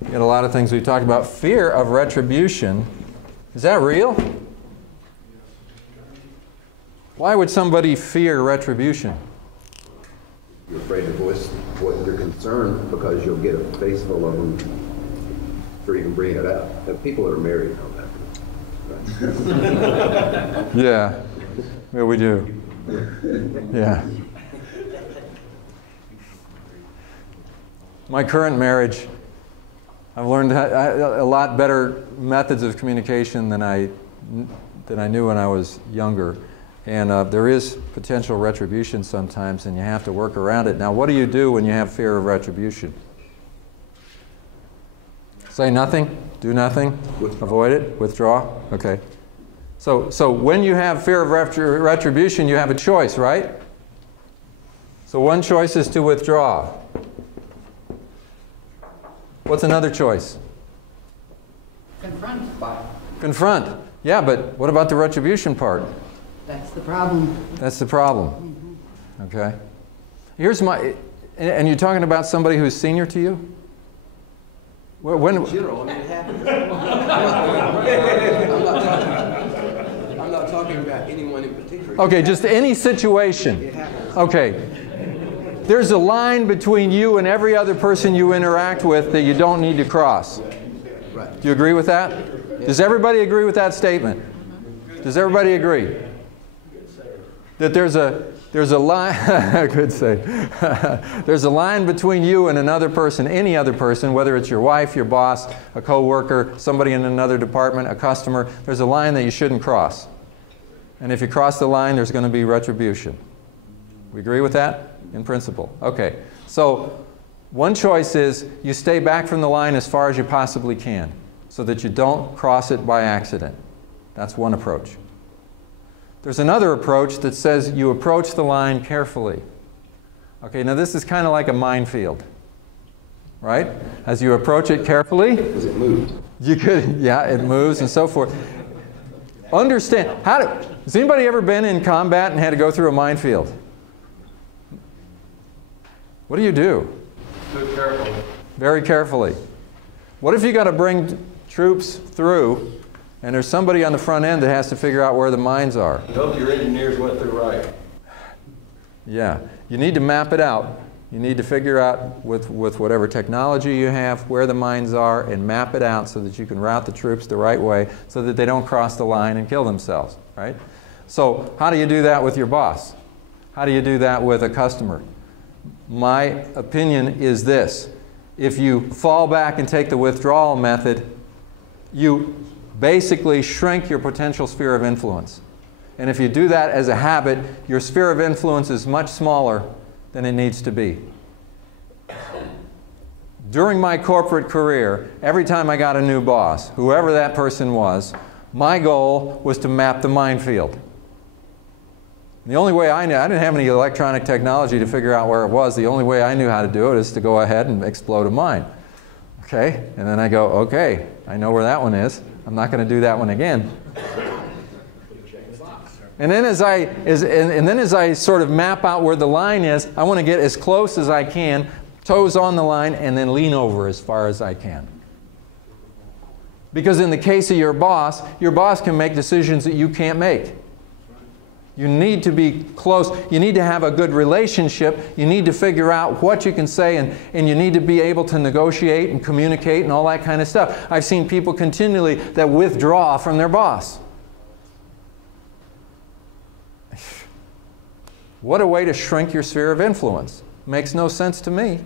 You got a lot of things we talked about. Fear of retribution. Is that real? Why would somebody fear retribution? You're afraid to voice what your concern because you'll get a face full of them before you can bring it up. And people that are married know that. Right? Yeah. Yeah, we do. Yeah. My current marriage, I've learned a lot better methods of communication than I knew when I was younger. And there is potential retribution sometimes, and you have to work around it. Now, what do you do when you have fear of retribution? Say nothing? Do nothing? Avoid it? Withdraw? Okay. So when you have fear of retribution, you have a choice, right? So one choice is to withdraw. What's another choice? Confront. Confront. Yeah, but what about the retribution part? That's the problem. That's the problem. Okay. Here's my, and you're talking about somebody who's senior to you? When? In general, I mean, it happens. I'm not talking about anyone in particular. Okay, just any situation. It happens. Okay. There's a line between you and every other person you interact with that you don't need to cross. Right. Do you agree with that? Does everybody agree with that statement? Does everybody agree? That there's a line, good say. There's a line between you and another person, any other person, whether it's your wife, your boss, a coworker, somebody in another department, a customer. There's a line that you shouldn't cross. And if you cross the line, there's going to be retribution. We agree with that? In principle. Okay. So one choice is you stay back from the line as far as you possibly can so that you don't cross it by accident. That's one approach. There's another approach that says you approach the line carefully. Okay, now this is kind of like a minefield, right? As you approach it carefully, Because it moved. you could, yeah, it moves and so forth. Understand, has anybody ever been in combat and had to go through a minefield? What do? Do it carefully. Very carefully. What if you got to bring troops through and there's somebody on the front end that has to figure out where the mines are? I hope your engineers went through right. Yeah, you need to map it out. You need to figure out with whatever technology you have where the mines are and map it out so that you can route the troops the right way so that they don't cross the line and kill themselves, right? So how do you do that with your boss? How do you do that with a customer? My opinion is this. If you fall back and take the withdrawal method, you basically shrink your potential sphere of influence. And if you do that as a habit, your sphere of influence is much smaller than it needs to be. During my corporate career, every time I got a new boss, whoever that person was, my goal was to map the minefield. The only way I knew, I didn't have any electronic technology to figure out where it was. The only way I knew how to do it is to go ahead and explode a mine. Okay? And then I go, okay, I know where that one is. I'm not going to do that one again. And then as I sort of map out where the line is, I want to get as close as I can, toes on the line, and then lean over as far as I can. Because in the case of your boss can make decisions that you can't make. You need to be close. You need to have a good relationship. You need to figure out what you can say, and you need to be able to negotiate and communicate and all that kind of stuff. I've seen people continually that withdraw from their boss. What a way to shrink your sphere of influence. Makes no sense to me.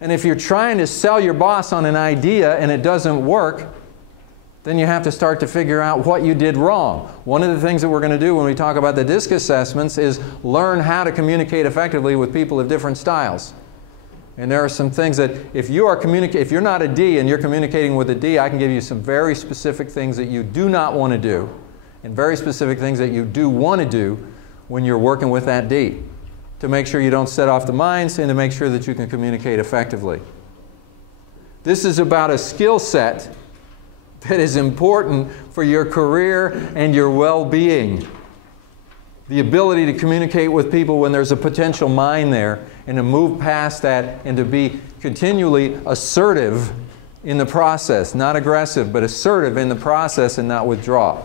And if you're trying to sell your boss on an idea and it doesn't work, then you have to start to figure out what you did wrong. One of the things that we're going to do when we talk about the DISC assessments is learn how to communicate effectively with people of different styles. And there are some things that if you're not a D and you're communicating with a D, I can give you some very specific things that you do not want to do and very specific things that you do want to do when you're working with that D to make sure you don't set off the mines and to make sure that you can communicate effectively. This is about a skill set that is important for your career and your well-being. the ability to communicate with people when there's a potential mine there, and to move past that and to be continually assertive in the process, not aggressive, but assertive in the process and not withdraw.